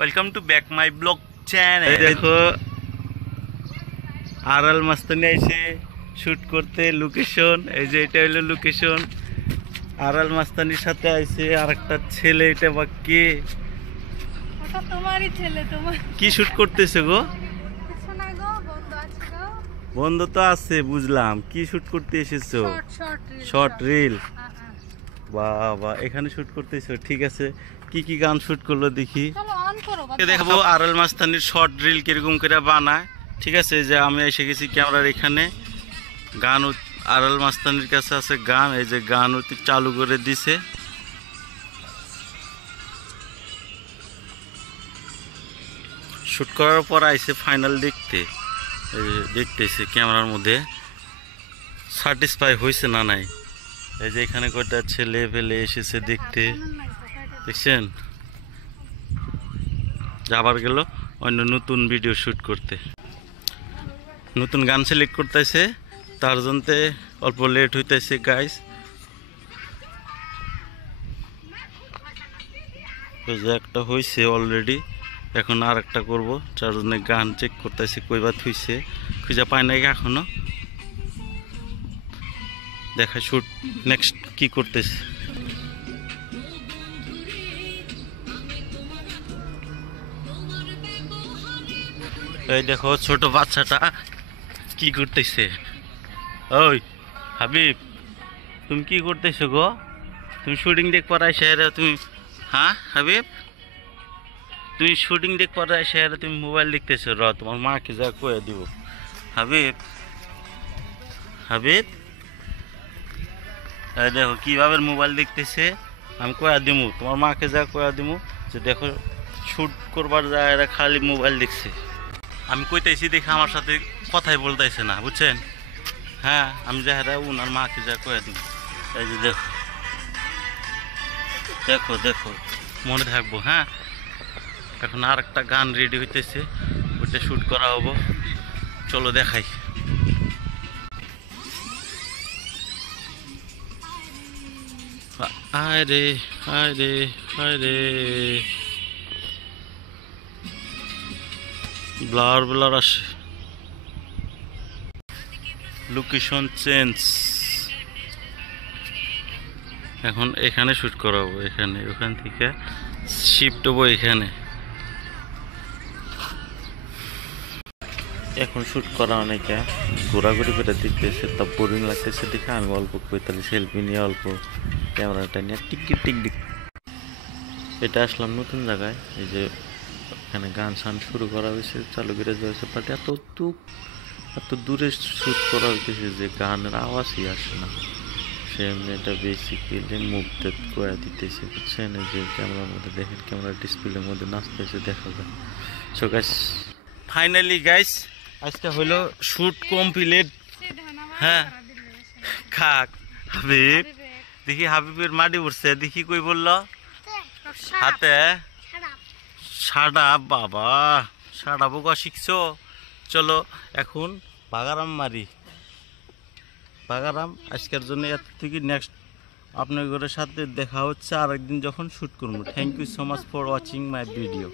Welcome to back my blog channel. দেখো RL মাস্তানি এসে shoot করতে লোকেশন, এই যে এটা হলো লোকেশন। আরএল মাস্তানির সাথে আইছে আরেকটা ছেলে, এটা বা কে? ওটা তোমারই ছেলে। তোমার কি শুট করতেছে গো? কিছু না গো, বন্ধু আছে গো। বন্ধু তো আছে বুঝলাম, কি শুট করতে এসেছো? Short reel. Short reel. বাবা এখানে শুট করতেছো, ঠিক আছে। কি কি গান শুট করলো দেখি। চলো অন করো। দেখবো আরএল মাস্তানির শর্ট রিল কিরকম করে বানায়। ঠিক আছে, যে আমি এসে গেছি ক্যামেরার এখানে। গান আরএল মাস্তানির কাছে আছে গান, এই যে গান চালু করে দিছে। শুট করার পর আইসে ফাইনাল দেখতে, দেখতেছে ক্যামেরার মধ্যে স্যাটিসফাই হয়েছে না নাই। এই যে এখানে কয়টা ছেলে ফেলে এসেছে দেখতে, দেখছেন। আবার গেল অন্য নতুন ভিডিও শুট করতে, নতুন গান সিলেক্ট করতেছে, তার জন্য অল্প লেট হইতেছে গাইস। একটা হয়েছে অলরেডি, এখন আর একটা করবো, যার জন্য গান চেক করতেছে কইবার থুইছে, খুঁজা পায় নাই এখনো। দেখা শুট নেক্সট কি করতেছে। এই দেখো ছোট বাচ্চাটা কি করতেছে। ওই হাবিব, তুমি কি করতেছো গো? তুমি শুটিং দেখ পড়াই শেয়ারে তুমি, হ্যাঁ হাবিব তুমি শুটিং দেখ পড়াই শেয়ারে তুমি মোবাইল দেখতেছো। র তোমার মাকে যা কয়ে দিব। হাবিব, হাবিব এই দেখো কিভাবে মোবাইল দেখতেছে, আমি কয়া দিমু তোমার মাকে যা কয়া দিমু যে দেখো শুট করবার যায় এরা খালি মোবাইল দেখছে। আমি কইতেছি দেখে আমার সাথে কথাই বলতেছে না, বুঝছেন। হ্যাঁ আমি যা উনার মাকে যা কয়ে দিব। এই যে দেখো দেখো দেখো, মনে থাকবো। হ্যাঁ এখন আর একটা গান রেডি হইতেছে, ওইটা শুট করা হবো, চলো দেখাই। আয় রে আয় রে আয় রে, ব্লার ব্লার আসে, লোকেশন চেঞ্জ। এখন এখানে শুট করাবো, এখানে ওখান থেকে শিফট হবো এখানে। এখন শুট করা অনেকে ঘোরাঘুরি করে দেখতেছে, তা বোরিং লাগতেছে দেখে আমি অল্প কইতালি সেলফি নিয়ে অল্প ক্যামেরাটা নিয়ে টিক টিক। এটা আসলাম নতুন জায়গায়, এই যে এখানে গান সান শুরু করা হয়েছে, চালু করে যাচ্ছে, বাট এত দূরে শুট করা হইতেছে যে গানের আওয়াজই আসে না। সেমনি এটা বেসিক্যালি মুভতে করে দিতেছে, বুঝছেন। এই যে ক্যামেরার মধ্যে দেখেন, ক্যামেরার ডিসপ্লের মধ্যে নাচতেছে দেখা যায়। সো গাইস ফাইনালি গাইস আজকে হলো শুট কমপ্লিট। হ্যাঁ খাক হাবিব, দেখি হাবিবের মাটি উঠছে, দেখি কই বললো হাতে সাডা। বাবা সাডা বোকা শিখছো। চলো এখন বাগারাম মারি, বাগারাম। আজকের জন্য এত থেকে নেক্সট আপনাদের সাথে দেখা হচ্ছে আরেকদিন যখন শুট করবো। Thank you so much for watching my video.